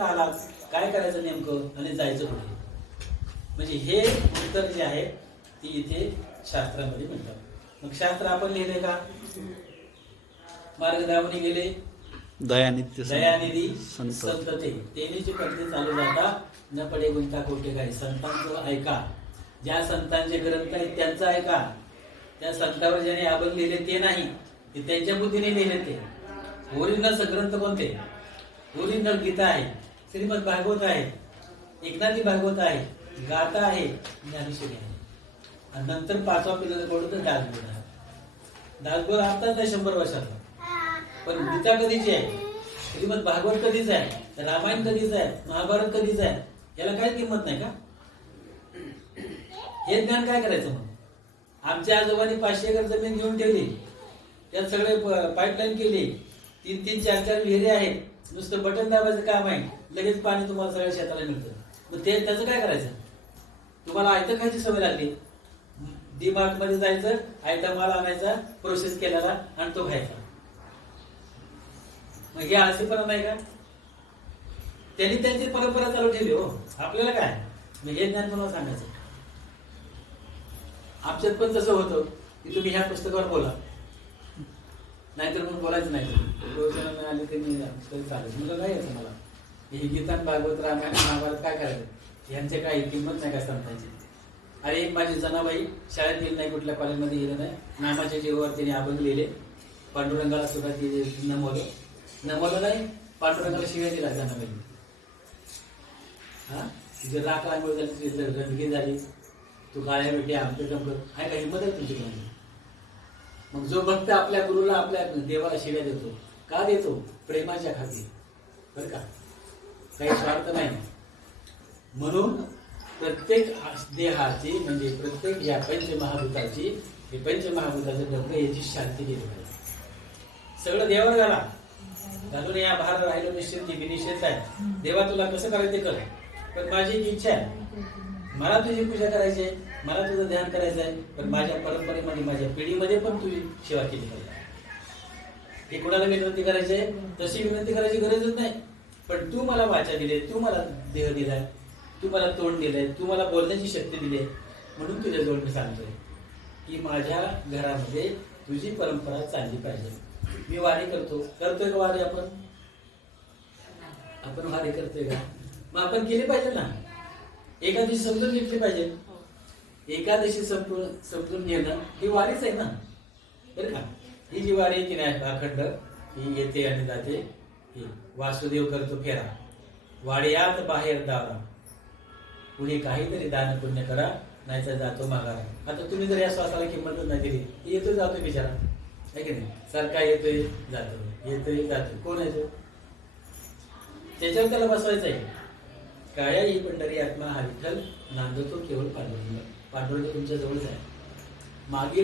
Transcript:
कुठून आलात, काय करायचं नेमकं आणि जायचं कुठे. म्हणजे हे उत्तर जे आहे ती इथे शास्त्रामध्ये मिळतात. मग शास्त्र आपण लिहिले का? मार्ग दावणी गेले दयानिधी संतते तेनीची पद्धती चालू जाता न पडे गुंता कोटे काही. संतांचं ऐका, ज्या संतांचे ग्रंथ आहेत त्यांचं ऐका. त्या संतांवर ज्याने अभंग लिहिले ते नाही, ते त्यांच्या बुद्धीने लिहिले. ते ओरिजिनल ग्रंथ कोणते? ओरिजिनल गीता आहे, श्रीमद भागवत आहे, एकनाथी भागवत आहे, गाथा आहे, ज्ञानेश्वरी आहे. आणि नंतर पाचवा पिढीला बोलतो तर दासबोध आहे. दासबोध आताच आहे 100 वर्षाचा. पण गीता कधीची आहे, श्रीमद भागवत कधीच आहे, रामायण कधीच आहे, महाभारत कधीच आहे. याला काही किंमत नाही का? हे ज्ञान काय करायचं मग? आमच्या आजोबांनी 500 एकर जमीन घेऊन ठेवली, त्यात सगळे पाईपलाईन केली, 3-3, 4-4 विहिरी आहेत. नुसतं बटन दाबायचं काम आहे, लगेच पाणी तुम्हाला सगळ्या शेताला मिळतं. मग त्याचं काय करायचं? तुम्हाला आयतं खायची सवय लागली. डीमार्ट मध्ये जायचं, आयता माल आणायचा, प्रोसेस केलेला आणि तो खायचा. मग हे आळसेपणा नाही का? त्यांनी त्यांची परंपरा चालू ठेवली. हो, आपल्याला काय? मग हे ज्ञान तुम्हाला सांगायचं. आमच्यात पण तसं होतं की तुम्ही ह्या पुस्तकावर बोला, नाहीतर मग बोलायचं नाही. प्रवचन आले ते चालेल. मुलं काय येतं मला हे गीता, भागवत, रामायण, महाभारत काय करायचं? यांचे काही किंमत नाही का संतांची? अरे माझी जनाबाई शाळेत गेली नाही, कुठल्या कॉलेजमध्ये गेलं नाही, नामाच्या जीवावर तिने अभंग लिहिले. पांडुरंगाला सुद्धा ती नमवलं नाही, पांडुरंगाला शिव्या दिला जनाबाई. हा, तिचे राख रांगोळ झाली, गंदगी झाली, तू काळ्या बेटी आमचं जमकर आहे का? हिंमत आहे तुमची कोणाची? मग जो भक्त आपल्या गुरुला, आपल्या देवाला शिव्या देतो का देतो? प्रेमाच्या खाती, बरं का? काही स्वार्थ नाही. म्हणून प्रत्येक देहाची, म्हणजे प्रत्येक या पंचमहाभूताची, हे पंचमहाभूताचं डबं याची शांती केली पाहिजे. सगळं देवावर घालून या बाहेर राहिलं निश्चित की विनिश्चित आहे. देवा तुला कसं करायचं ते कर, पण माझी एक इच्छा आहे, मला तुझी पूजा करायची आहे, मला तुझं ध्यान करायचं आहे, पण माझ्या परंपरेमध्ये, माझ्या पिढीमध्ये पण तुझी सेवा केली पाहिजे. हे कुणाला विनंती करायची आहे? तशी विनंती करायची गरजच नाही. पण तू मला वाचा दिले, तू मला देह दिलाय, तू मला तोंड दिलंय, तू मला बोलण्याची शक्ती दिली, म्हणून तुझ्याजवळ मी सांगतोय की माझ्या घरामध्ये तुझी परंपरा चालली पाहिजे. मी वारी करतोय का वारी? आपण वारी करतोय का? मग आपण केली पाहिजे ना. एकादशी समजून घेतली पाहिजे. एकादशी समजून घेणं ही वारीच आहे ना, बरं का? ही जी वारी की नाही अखंड, ही येते आणि जाते. ही वासुदेव करतो फेरा, वाड्यात बाहेर दारा, पुढे काहीतरी दान पुण्य करा, नाहीतर जातो माघारा. आता तुम्ही जर या श्वासाला किंमतच नाही दिली, येतोय जातोय बिचारा, आहे की नाही? सारखा येतोय जातो, येतोय जातो. कोण आहे तो? त्याच्यावर त्याला बसवायचं आहे. काया ही पंढरी आत्मा हा विठ्ठल नांदतो केवळ पांडुरंग. पांडुरंग तुमच्या जवळच आहे. मागील